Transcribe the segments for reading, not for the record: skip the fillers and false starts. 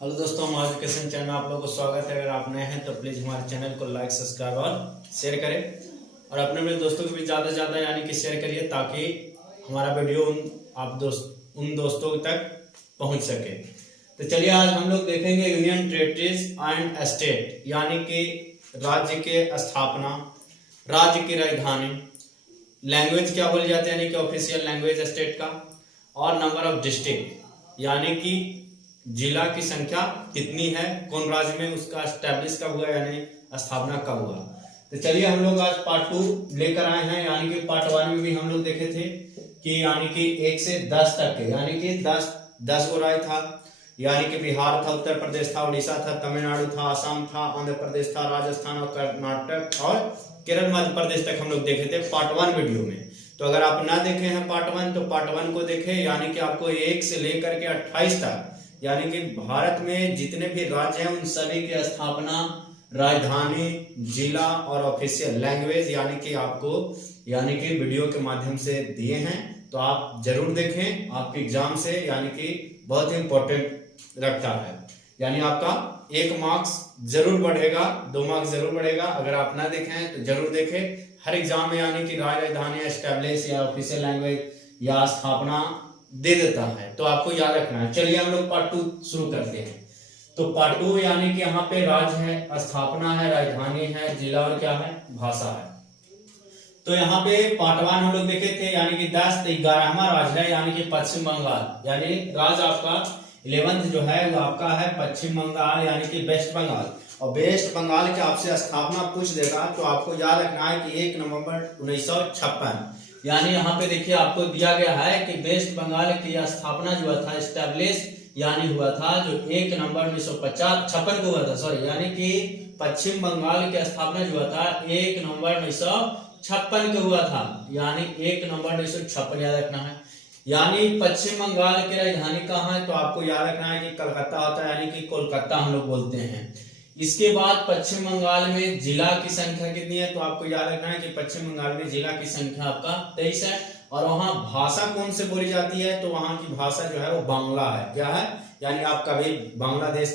Hello दोस्तों, हमारे education channel में आप लोगों को स्वागत है। अगर आप नए हैं तो प्लीज़ हमारे चैनल को लाइक, सब्सक्राइब और शेयर करें और अपने मेरे दोस्तों को भी ज़्यादा से ज़्यादा यानी कि शेयर करिए ताकि हमारा वीडियो उन दोस्तों तक पहुंच सके। तो चलिए आज हम लोग देखेंगे यूनियन टेरिटरीज एंड स्टेट यानी कि राज्य के स्थापना, राज्य की राजधानी, लैंग्वेज क्या बोली जाती है यानी कि ऑफिशियल लैंग्वेज स्टेट का, और नंबर ऑफ डिस्ट्रिक्ट यानी कि जिला की संख्या कितनी है, कौन राज्य में उसका एस्टेब्लिश कब हुआ यानी स्थापना कब हुआ। तो चलिए हम लोग आज पार्ट 2 लेकर आए हैं। यानी कि पार्ट 1 में भी हम लोग देखे थे कि यानी कि 1 से 10 तक के यानी कि 10 गो राज्य था। यानी कि बिहार था, उत्तर प्रदेश था, उड़ीसा था, तमिलनाडु था, असम था, आंध्र प्रदेश था, राजस्थान और कर्नाटक और केरल, मध्य प्रदेश तक हम लोग देखे थे पार्ट 1 वीडियो में। तो अगर आप ना देखे हैं पार्ट 1 तो पार्ट 1 को देखें। यानी कि आपको 1 से लेकर के 28 तक यानी कि भारत में जितने भी राज्य हैं उन सभी की स्थापना, राजधानी, जिला और ऑफिशियल लैंग्वेज यानी कि आपको यानी कि वीडियो के माध्यम से दिए हैं। तो आप जरूर देखें, आपके एग्जाम से यानी कि बहुत ही इंपॉर्टेंट रखता है। यानी आपका 1 मार्क्स जरूर बढ़ेगा, 2 मार्क्स जरूर बढ़ेगा। अगर आप ना देखें तो जरूर देखें। हर एग्जाम में यानी कि राजधानी, एस्टेब्लिश या ऑफिशियल लैंग्वेज या स्थापना दे देता है, तो आपको याद रखना है। चलिए हम लोग पार्ट 2 शुरू करते हैं। तो पार्ट 2 यानी कि यहाँ पे राज्य है, स्थापना है, राजधानी है, जिला और क्या है, भाषा है। तो यहाँ पे पार्ट 1 हम लोग देखे थे यानी कि 10 तो 11वां राज्य है यानी कि पश्चिम बंगाल। यानी राज्य आपका 11th जो है वो आपका है पश्चिम बंगाल यानी कि वेस्ट बंगाल। और वेस्ट बंगाल के आपसे स्थापना पूछ देगा तो आपको याद रखना है कि 1 नवंबर 1956 यानी यहाँ पे देखिए आपको दिया गया है कि वेस्ट बंगाल की स्थापना जो था एस्टेब्लिश यानी हुआ था जो 1 नवंबर 1956 को हुआ था। सॉरी, यानी कि पश्चिम बंगाल की स्थापना जो हुआ था 1 नवंबर 1956 को हुआ था। यानी 1 नवंबर 1956 याद रखना है। यानी पश्चिम बंगाल की राजधानी कहाँ है तो आपको याद रखना है कि कलकत्ता होता है यानी कि कोलकाता हम लोग बोलते हैं। इसके बाद पश्चिम बंगाल में जिला की संख्या कितनी है तो आपको याद रखना है कि पश्चिम बंगाल में जिला की संख्या आपका 23 है। और वहां भाषा कौन से बोली जाती है तो वहां की भाषा जो है वो बांग्ला है। क्या है, यानी आप कभी बांग्लादेश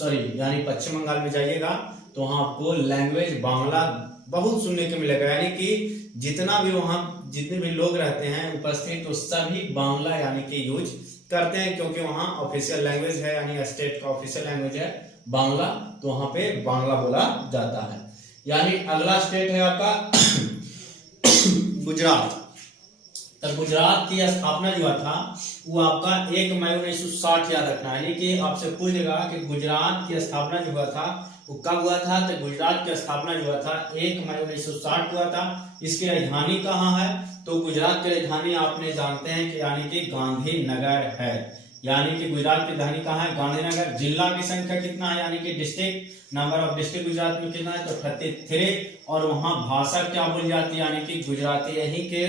यानी पश्चिम बंगाल में जाइएगा तो वहां आपको लैंग्वेज बांग्ला बहुत सुनने को मिलेगा। यानी कि जितना भी वहां जितने भी लोग रहते हैं उपस्थित तो सभी बांग्ला यानी कि यूज करते हैं, क्योंकि वहां ऑफिशियल लैंग्वेज है यानी स्टेट का ऑफिशियल लैंग्वेज है बांग्ला, तो वहां पे बांग्ला बोला जाता है। यानी अगला स्टेट है आपका गुजरात। तो गुजरात की स्थापना जो था वो आपका 1 मई 1960 याद रखना है। यानी कि आपसे पूछेगा कि गुजरात की स्थापना जो हुआ था वो कब हुआ था तो गुजरात की स्थापना जो हुआ था 1 मई 1960 हुआ था। इसकी राजधानी कहाँ है तो गुजरात की राजधानी आपने जानते हैं कि यानी कि गांधीनगर है। यानी कि गुजरात की राजधानी कहाँ है, गांधीनगर। जिला की संख्या कितना है यानी कि district, number of district Gujarat में कितना है तो 33। और वहां भाषा क्या बोली जाती है यानी कि गुजराती। यही के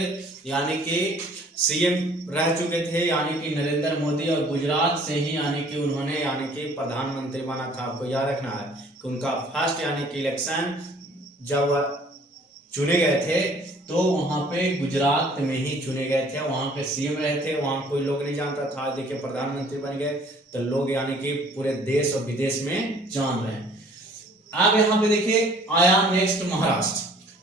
यानी कि सीएम रह चुके थे यानी कि नरेंद्र मोदी, और गुजरात से ही यानी कि उन्होंने यानी कि प्रधानमंत्री बना था। आपको याद रखना है कि उनका फर्स्ट यानी कि इलेक्शन जब चुने गए थे तो वहां पे गुजरात में ही चुने गए थे। वहां पे सीएम रहे थे, वहां कोई लोग नहीं जानता था। देखिए प्रधानमंत्री बन गए तो लोग यानी कि पूरे देश और विदेश में जान रहे हैं। अब यहाँ पे देखिए आया नेक्स्ट महाराष्ट्र।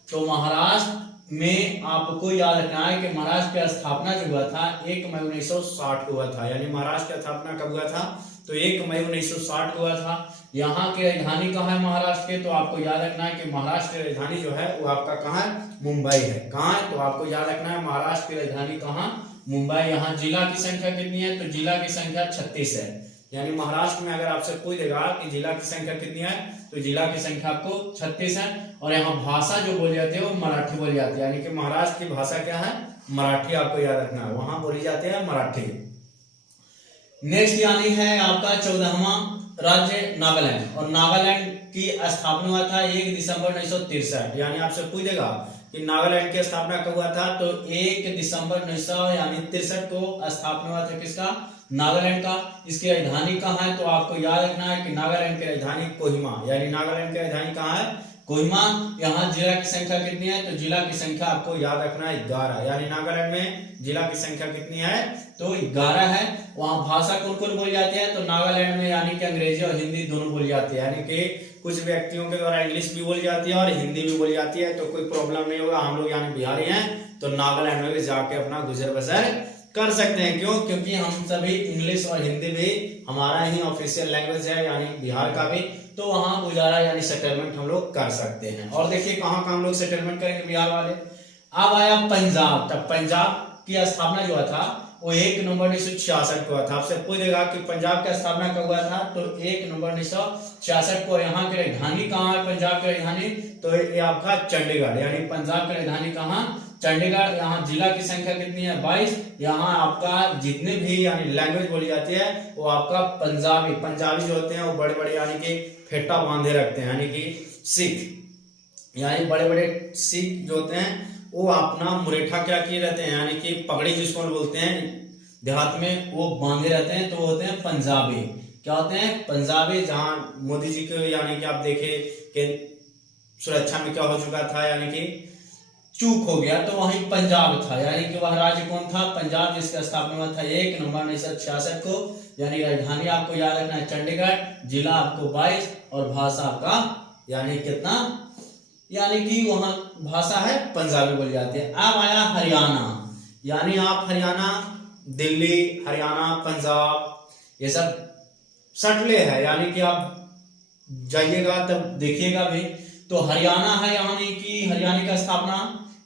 तो महाराष्ट्र में आपको याद रखना है कि महाराष्ट्र की स्थापना जो हुआ था 1 मई 1960 को हुआ था। यानी महाराष्ट्र की स्थापना कब हुआ था तो 1 मई 1960 को हुआ था। यहाँ की राजधानी कहाँ है महाराष्ट्र के तो आपको याद रखना है कि महाराष्ट्र की राजधानी जो है वो आपका कहाँ है, मुंबई है। कहाँ है तो आपको याद रखना है महाराष्ट्र की राजधानी कहाँ, मुंबई। यहाँ जिला की संख्या कितनी है तो जिला की संख्या 36 है। यानी महाराष्ट्र में अगर आपसे पूछ देगा कि जिला की संख्या कितनी है तो जिला की संख्या आपको 36 है। और यहाँ भाषा जो बोली जाती है वो मराठी बोली जाती है। यानी कि महाराष्ट्र की भाषा क्या है, मराठी। आपको याद रखना है वहां बोली जाती है मराठी। नेक्स्ट यानी है आपका 14वां राज्य नागालैंड। और नागालैंड की स्थापना हुआ था 1 दिसंबर 1963। यानी आपसे पूछ देगा कि नागालैंड की स्थापना कब हुआ था तो 1 दिसंबर 1963 को स्थापना हुआ था किसका, नागालैंड का। इसकी राजधानी कहाँ है तो आपको याद रखना है कि नागालैंड की राजधानी कोहिमा। यानी नागालैंड की राजधानी कहाँ है, कोहिमा। यहाँ जिला की संख्या कितनी है, तो जिला की संख्या आपको याद रखना है 11, यानी नागालैंड में जिला की संख्या कितनी है, तो 11 है। वहाँ भाषा कौन कौन बोली जाती है, तो नागालैंड में यानी कि अंग्रेजी और हिंदी दोनों बोली जाती है, यानी कि कुछ व्यक्तियों के द्वारा इंग्लिश भी बोली जाती है और हिंदी भी बोली जाती है, तो कोई प्रॉब्लम नहीं होगा। हम लोग यानी बिहारी हैं तो नागालैंड में भी जाके अपना गुजर बसर कर सकते हैं। क्यों, क्योंकि हम सभी इंग्लिश और हिंदी भी हमारा ही ऑफिशियल लैंग्वेज है, यानी बिहार का भी, तो वहाँ गुजारा यानी सेटलमेंट हम लोग कर सकते हैं। और देखिए कहाँ कहाँ हम लोग सेटलमेंट करेंगे बिहार वाले। अब आया पंजाब, तब पंजाब की स्थापना जो था वो 1 नवंबर 1966 को हुआ था। आपसे पूछेगा कि पंजाब की स्थापना कब हुआ था, तो 1 नवंबर 1966 को। यहाँ की राजधानी कहाँ है, पंजाब की राजधानी, तो ये आपका चंडीगढ़, यानी पंजाब की राजधानी कहाँ, चंडीगढ़। यहाँ जिला की संख्या कितनी है, 22। यहाँ आपका जितने भी यानी लैंग्वेज बोली जाती है वो आपका पंजाबी, पंजाबी जो होते हैं वो बड़े बड़े यानी कि फेटा बांधे रखते हैं, यानी कि सिख, यानी बड़े बड़े सिख जो होते हैं वो अपना मुरेठा क्या किए रहते हैं, यानी कि पगड़ी जिसको बोलते हैं देहात में, वो बांधे रहते हैं, तो वो होते हैं पंजाबी। क्या होते हैं, पंजाबी। जहाँ मोदी जी को यानी कि आप देखे कि सुरक्षा में क्या हो चुका था, यानी कि चूक हो गया, तो वहीं पंजाब था, यानी कि वह राज्य कौन था, पंजाब, जिसका स्थापना हुआ था 1 नवंबर 1966 को। यानी राजधानी आपको याद रखना है चंडीगढ़, जिला आपको 22 और भाषा आपका यानी कितना, यानी कि वहां भाषा है पंजाबी बोली जाती है। अब आया हरियाणा, यानी आप हरियाणा, दिल्ली, हरियाणा, पंजाब, ये सब सटले है, यानी कि आप जाइएगा तब देखिएगा भी। तो हरियाणा है, यानी कि हरियाणा का स्थापना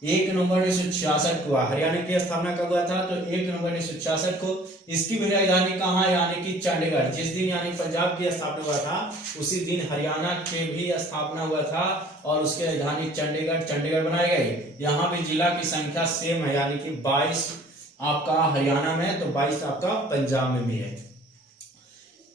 1 नवंबर 1966 को हुआ। हरियाणा की स्थापना कब हुआ था, तो 1 नवंबर 1966 को। इसकी भी राजधानी कहाँ है, यानी कि चंडीगढ़। जिस दिन यानी पंजाब की स्थापना हुआ था उसी दिन हरियाणा के भी स्थापना हुआ था और उसकी राजधानी चंडीगढ़, चंडीगढ़ बनाई गई। यहाँ भी जिला की संख्या सेम है, यानी कि 22 आपका हरियाणा में, तो 22 आपका पंजाब में भी है।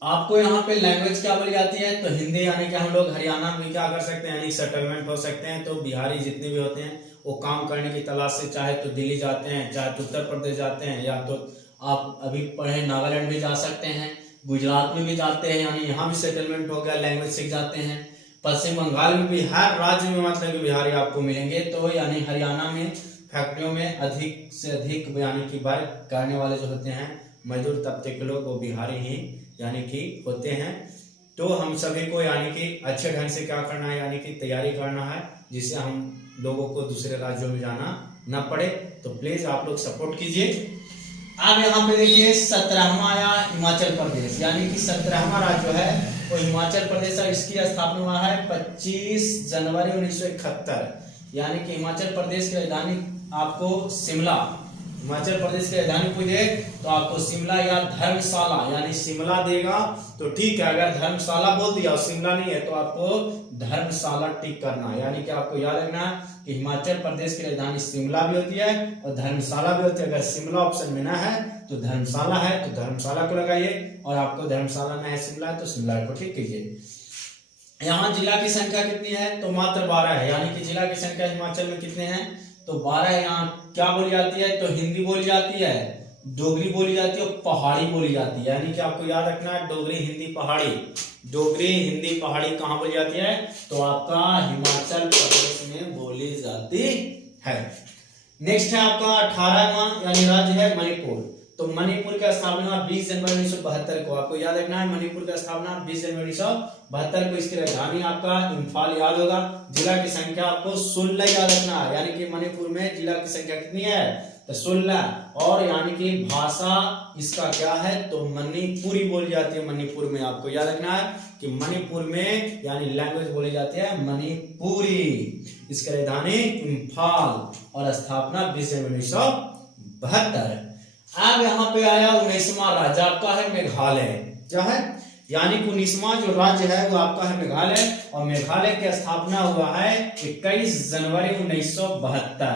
आपको यहाँ पे लैंग्वेज क्या बोली जाती है, तो हिंदी, यानी कि हम लोग हरियाणा में क्या कर सकते हैं, यानी सेटलमेंट हो सकते हैं। तो बिहारी जितने भी होते हैं वो काम करने की तलाश से चाहे तो दिल्ली जाते हैं, चाहे तो उत्तर प्रदेश जाते हैं, या तो आप अभी पढ़े नागालैंड भी जा सकते हैं, गुजरात में भी जाते हैं, यानी यहाँ भी सेटलमेंट हो गया, लैंग्वेज सीख जाते हैं। पश्चिम बंगाल में भी हर राज्य में मतलब कि बिहारी आपको मिलेंगे। तो यानी हरियाणा में फैक्ट्रियों में अधिक से अधिक यानी कि वर्क करने वाले जो होते हैं मजदूर तबके के लोग, वो बिहारी ही यानी कि होते हैं। तो हम सभी को यानी कि अच्छे ढंग से क्या करना है, यानी कि तैयारी करना है, जिससे हम लोगों को दूसरे राज्यों में जाना न पड़े। तो प्लीज आप लोग सपोर्ट कीजिए। अब यहाँ पे देखिए 17वां आया हिमाचल प्रदेश, यानी कि 17वां राज्य जो है वो हिमाचल प्रदेश है। इसकी स्थापना हुआ है 25 जनवरी 1971, यानी कि हिमाचल प्रदेश की राजधानी आपको शिमला, हिमाचल प्रदेश की राजधानी पूछे तो आपको शिमला या धर्मशाला, यानी शिमला देगा तो ठीक है, अगर धर्मशाला बोल दिया और शिमला नहीं है तो आपको धर्मशाला टिक करना है। यानी कि आपको याद रखना है कि हिमाचल प्रदेश की राजधानी शिमला भी होती है और धर्मशाला भी होती है। अगर शिमला ऑप्शन में ना है तो धर्मशाला है, तो धर्मशाला को लगाइए, और आपको धर्मशाला में है शिमला है तो शिमला को टिक कीजिए। यहाँ जिला की संख्या कितनी है, तो मात्र 12 है, यानी कि जिला की संख्या हिमाचल में कितने हैं, तो 12 है। यहाँ क्या बोली जाती है, तो हिंदी बोली जाती है, डोगरी बोली जाती है और पहाड़ी बोली जाती है। यानी कि आपको याद रखना है डोगरी, हिंदी, पहाड़ी। डोगरी, हिंदी, पहाड़ी कहाँ बोली जाती है, तो आपका हिमाचल प्रदेश में बोली जाती है। नेक्स्ट है आपका 18वां यानी राज्य है मणिपुर। तो मणिपुर का स्थापना 20 जनवरी 1972 को। आपको याद रखना है मणिपुर का स्थापना 20 जनवरी 1972 को। इसकी राजधानी आपका इम्फाल याद होगा। जिला की संख्या आपको 16 याद रखना है, यानी कि मणिपुर में जिला की संख्या कितनी है, तो 16। और यानी कि भाषा इसका क्या है, तो मणिपुरी बोली जाती है मणिपुर में। आपको याद रखना है कि मणिपुर में यानी लैंग्वेज बोली जाती है मणिपुरी। इसकी राजधानी इम्फाल और स्थापना 20 जनवरी 1972। अब यहाँ पे आया 19वां राज्य आपका है मेघालय। क्या है, यानी 19वां जो राज्य है वो आपका है मेघालय, और मेघालय की स्थापना हुआ है 21 जनवरी 1972।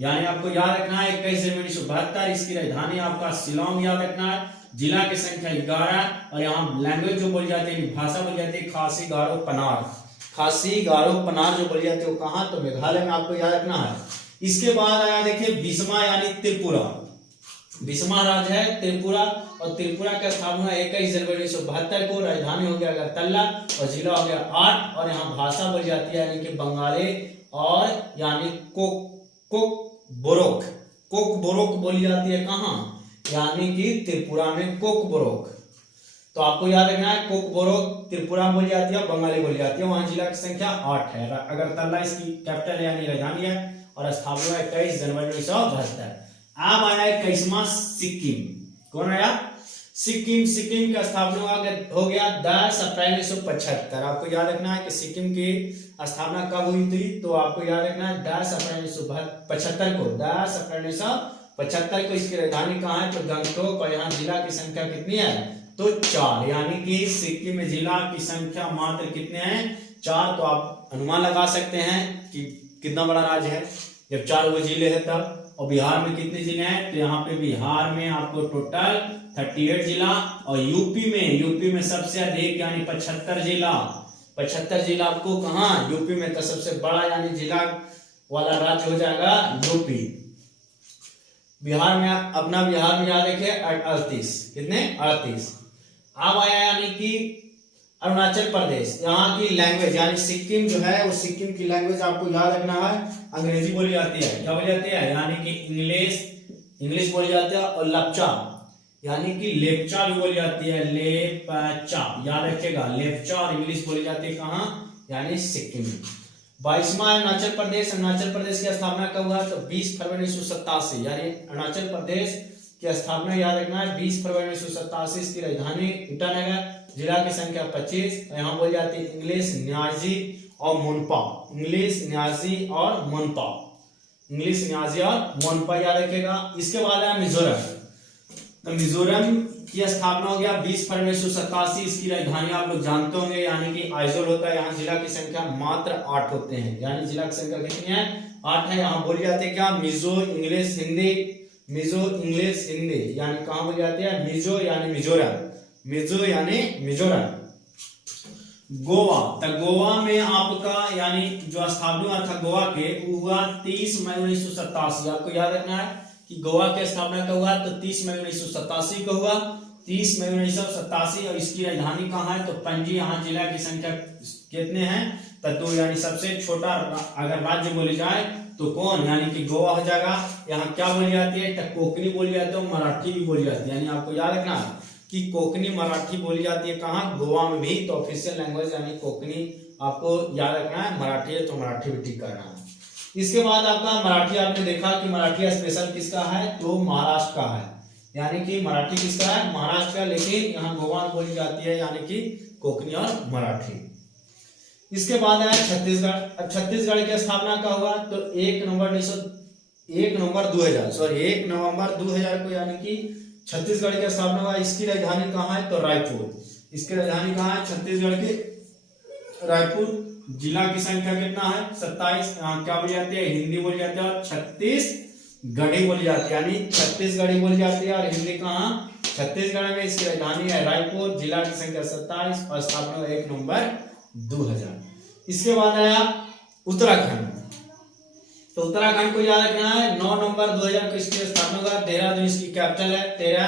यानी आपको याद रखना है 21 जनवरी 1972। इसकी राजधानी आपका शिलोंग याद रखना है। जिला की संख्या 11 और यहाँ लैंग्वेज जो बोली जाती है, भाषा बोली जाती है खासी, गारो, पनार। खासी, गारो, पनार जो बोली जाती है वो कहाँ, तो मेघालय में आपको याद रखना है। इसके बाद आया देखिए 20वां यानी त्रिपुरा। 20वां राज्य है त्रिपुरा और त्रिपुरा का स्थापना 21 जनवरी 1972 को। राजधानी हो गया अगरतला और जिला हो गया 8। और यहाँ भाषा बोली जाती है यानी कि बंगाली और यानी कोकबोरोक बोली जाती है। कहाँ? यानी कि त्रिपुरा में कोकबोरोक। तो आपको याद रखना है कोकबोरोक त्रिपुरा में बोली जाती है, बंगाली बोली जाती है। वहां जिला की संख्या 8 है। अगरतला इसकी कैपिटल है यानी राजधानी है और स्थापना 21 जनवरी 1972। अब आया 21वां सिक्किम। कौन आया? सिक्किम का स्थापना हो गया 10 अप्रैल 1975। आपको याद रखना है कि सिक्किम की स्थापना कब हुई थी, तो आपको याद रखना है 10 अप्रैल 1975 को। 10 अप्रैल 1975 को इसकी राजधानी कहाँ है? तो गंगटोक। और यहाँ जिला की संख्या कितनी है? तो 4। यानी कि सिक्किम में जिला की संख्या मात्र कितने हैं? 4। तो आप अनुमान लगा सकते हैं कि कितना बड़ा राज्य है जब 4 वो जिले हैं तब। और बिहार में कितने जिले हैं? तो यहाँ पे बिहार में आपको टोटल 38 जिला और यूपी में सबसे अधिक यानी 75 जिला। 75 जिला आपको कहाँ? यूपी में। तो सबसे बड़ा यानी जिला वाला राज्य हो जाएगा यूपी। बिहार में याद रखिए 38। कितने? 38। अब आया यानी कि अरुणाचल प्रदेश। यहाँ की लैंग्वेज यानी सिक्किम जो है वो सिक्किम की लैंग्वेज आपको याद रखना है अंग्रेजी बोली जाती है। क्या बोली जाती है? यानी कि इंग्लिश बोली जाती है। और लपचा यानी कि लेपचा भी बोली जाती है। लेपचा याद रखिएगा, लेपचा और इंग्लिश बोली जाती है कहाँ? यानी सिक्किम में। 22वां अरुणाचल प्रदेश। अरुणाचल प्रदेश की स्थापना कब हुआ? तो 20 फरवरी 1987। यानी अरुणाचल प्रदेश की स्थापना याद रखना है 20 फरवरी 1987। इसकी राजधानी ईटानगर। जिला की संख्या 25। यहाँ बोली जाती है इंग्लिश, न्याजी और मोनपा। इंग्लिश, न्याजी और मोनपा याद रखेगा। इसके बाद है मिजोरम। तो मिजोरम की स्थापना हो गया 20 फरवरी 1987। इसकी राजधानी आप लोग जानते होंगे यानी कि आइजोल होता है। यहाँ जिला की संख्या मात्र 8 होते हैं। यानी जिला की संख्या कितनी है? 8 है। यहाँ बोली जाती है क्या? मिजो इंग्लिश हिंदी। यानी कहाँ बोली जाती है? मिजो यानी मिजोरम। गोवा। तो गोवा में आपका यानी जो स्थापना था गोवा के हुआ 30 मई 1987। आपको याद रखना है कि गोवा की स्थापना कब हुआ? तो 30 मई 1987 को हुआ। 30 मई 1987। और इसकी राजधानी कहाँ है? तो पणजी। यहाँ जिला की संख्या कितने हैं? तो यानी सबसे छोटा अगर राज्य बोली जाए तो कौन? यानी कि गोवा हो जाएगा। यहाँ क्या बोली जाती है? तो कोंकणी बोली जाती है, मराठी भी बोली जाती है। यानी आपको याद रखना कि कोंकणी मराठी बोली जाती है कहाँ? गोवा में भी। तो ऑफिशियल लैंग्वेज यानी कोंकणी आपको याद रखना है। मराठी है तो मराठी भी ठीक करना है। इसके बाद आपका मराठी आपने देखा कि मराठी स्पेशल किसका है? तो महाराष्ट्र का है। यानी कि मराठी किसका है? महाराष्ट्र का। लेकिन यहाँ गोवा में बोली जाती है यानी कि कोंकणी और मराठी। इसके बाद है छत्तीसगढ़। अब छत्तीसगढ़ की स्थापना का हुआ तो 1 नवंबर 2000 को यानी कि छत्तीसगढ़ की स्थापना हुआ। इसकी राजधानी कहाँ है? तो रायपुर। इसकी राजधानी कहाँ है? छत्तीसगढ़ की रायपुर। जिला की संख्या कितना है? 27। यहाँ क्या बोली जाती है? हिंदी बोली जाती है और छत्तीसगढ़ी बोली जाती है। यानी छत्तीसगढ़ी बोली जाती है और हिंदी कहाँ? छत्तीसगढ़ में। इसकी राजधानी है रायपुर। जिला की संख्या 27 और स्थापना 1 नवंबर 2000। इसके बाद आया उत्तराखंड। तो उत्तराखंड को याद रखना है 9 नवंबर 2000 को इसकी स्थापना हुआ। देहरादून इसकी कैपिटल है। 13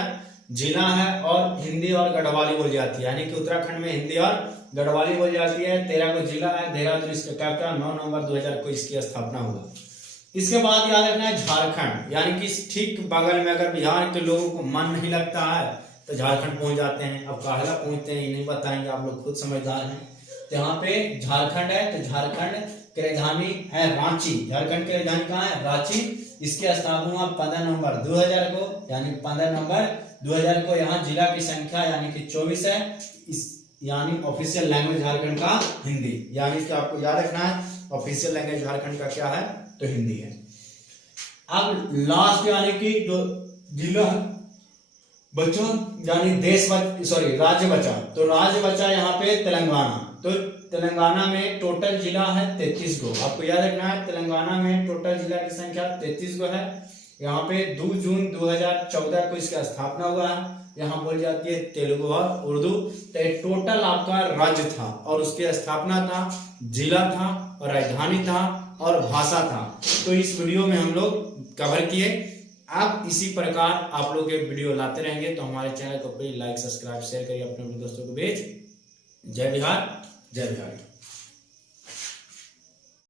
जिला है और हिंदी और गढ़वाली बोली जाती है। यानी कि उत्तराखंड में हिंदी और गढ़वाली बोली जाती है। 13 को जिला है। देहरादून इसका कैपिटल। 9 नवंबर 2000 को इसकी स्थापना हुआ। इसके बाद याद रखना है झारखंड। यानी कि ठीक बगल में। अगर बिहार के लोगों को मन नहीं लगता है तो झारखंड पहुंच जाते हैं। अब काहला पहुंचते हैं ये नहीं बताएंगे, आप लोग खुद समझदार हैं। तो यहाँ पे झारखंड है। तो झारखंड की राजधानी है रांची। झारखंड की राजधानी कहाँ है? रांची। इसकी स्थापना हुआ 15 नवंबर 2000 को। यानी 15 नवंबर 2000 को। यहाँ जिला की संख्या यानी कि 24 है। यानी ऑफिशियल लैंग्वेज झारखंड का हिंदी। यानी कि आपको याद रखना है ऑफिशियल लैंग्वेज झारखंड का क्या है? तो हिंदी है। अब लास्ट यानी कि जो जिला बचा यानी राज्य बचा। तो राज्य बचा यहाँ पे तेलंगाना। तो तेलंगाना में टोटल जिला है 33 गो। आपको याद रखना है तेलंगाना में टोटल जिला की संख्या 33 गो है। यहाँ पे 2 जून 2014 को इसका स्थापना हुआ है। यहाँ बोली जाती है तेलुगु और उर्दू। तो टोटल आपका राज्य था और उसकी स्थापना था, जिला था और राजधानी था और भाषा था। तो इस वीडियो में हम लोग कवर किए। आप इसी प्रकार आप लोग के वीडियो लाते रहेंगे। तो हमारे चैनल को प्लीज लाइक सब्सक्राइब शेयर करिए अपने दोस्तों के बीच। जय बिहार, जय बिहार।